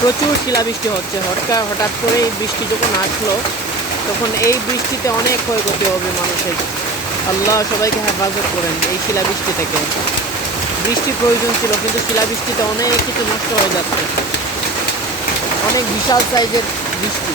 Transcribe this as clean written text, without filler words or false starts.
প্রচুর শিলাবৃষ্টি হচ্ছে। হঠাৎ করে এই বৃষ্টি যখন আসলো, তখন এই বৃষ্টিতে অনেক ক্ষয়ক্ষতি হবে মানুষের। আল্লাহ সবাইকে হেফাজত করেন এই শিলাবৃষ্টি থেকে। বৃষ্টি প্রয়োজন ছিল, কিন্তু শিলাবৃষ্টিতে অনেক কিছু নষ্ট হয়ে যাচ্ছে। অনেক বিশাল সাইজের বৃষ্টি।